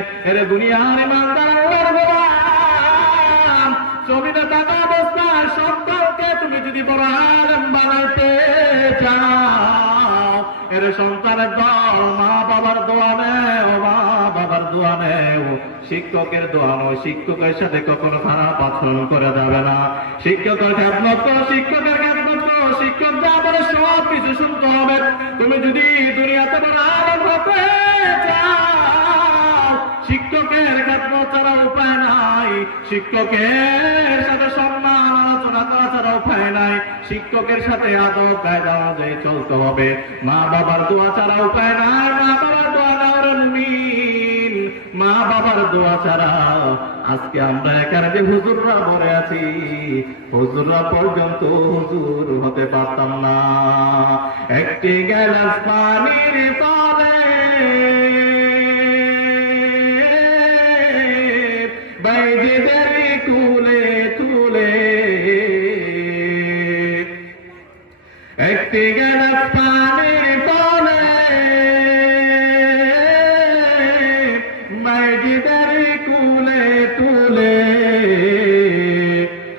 এর দুনিয়ার ইমানদার আল্লাহর গোলাম, জমিনে থাকা অবস্থায় সন্তানকে তুমি যদি বড় আলেম বানাইতে চাও, এর সন্তানের দল মা বাবার দোয়া নেও, মা বাবার দোয়া নেও, শিক্ষকের দোয়া নয়। শিক্ষকের সাথে কখনো খারাপ আচরণ করে যাবে না। শিক্ষকের খেদমত করো, শিক্ষকের খেদমত করো, শিক্ষক যা বলে সব কিছু শুনতে হবে। তুমি যদি দুনিয়াতে বড় আলেম হতে চাও, শিক্ষকের খেদমত ছাড়া উপায় নাই, শিক্ষকের সাথে সম্মান আলোচনা করা ছাড়া উপায় নাই, শিক্ষকের সাথে আদব কায়দা অনুযায়ী চলতে হবে। মা বাবার দোয়া ছাড়া উপায় নাই। মা বাবার দোয়া নাউরুন মিন, মা বাবার দোয়া ছাড়া আজকে আমরা এখানে যে হুজুররা ভরে আছি, হুজুররা পর্যন্ত হুজুর হতে পারতাম না। একটি গ্লাস পানির তলে বাইজিদের তুলে তুলে, একটি গ্লাস পানির তলে বাইজিদের তুলে তুলে,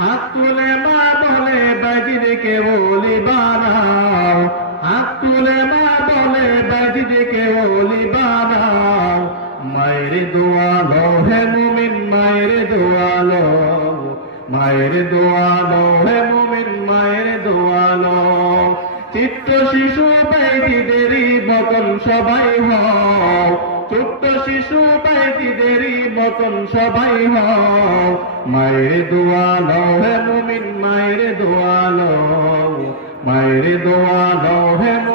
হাত তুলে মা বলে বাইজিদেরকে ওলি বানাও, হাত তুলে মা বলে বাইজিদেরকে ওলি বানাও। মায়ের দোয়া লো হে মুমিন, মায়ের দোয়া লো, মায়ের দোয়া লো হে মুমিন, মায়ের দোয়া লো। চিত্ত শিশু বাইজিদেরই মতন সবাই হও, ছোট্ট শিশু বাইজিদেরই মতন সবাই হও। মায়ের দোয়া লো হে মুমিন, মায়ের দোয়া লো, মায়ের দোয়া লো হে মুমিন।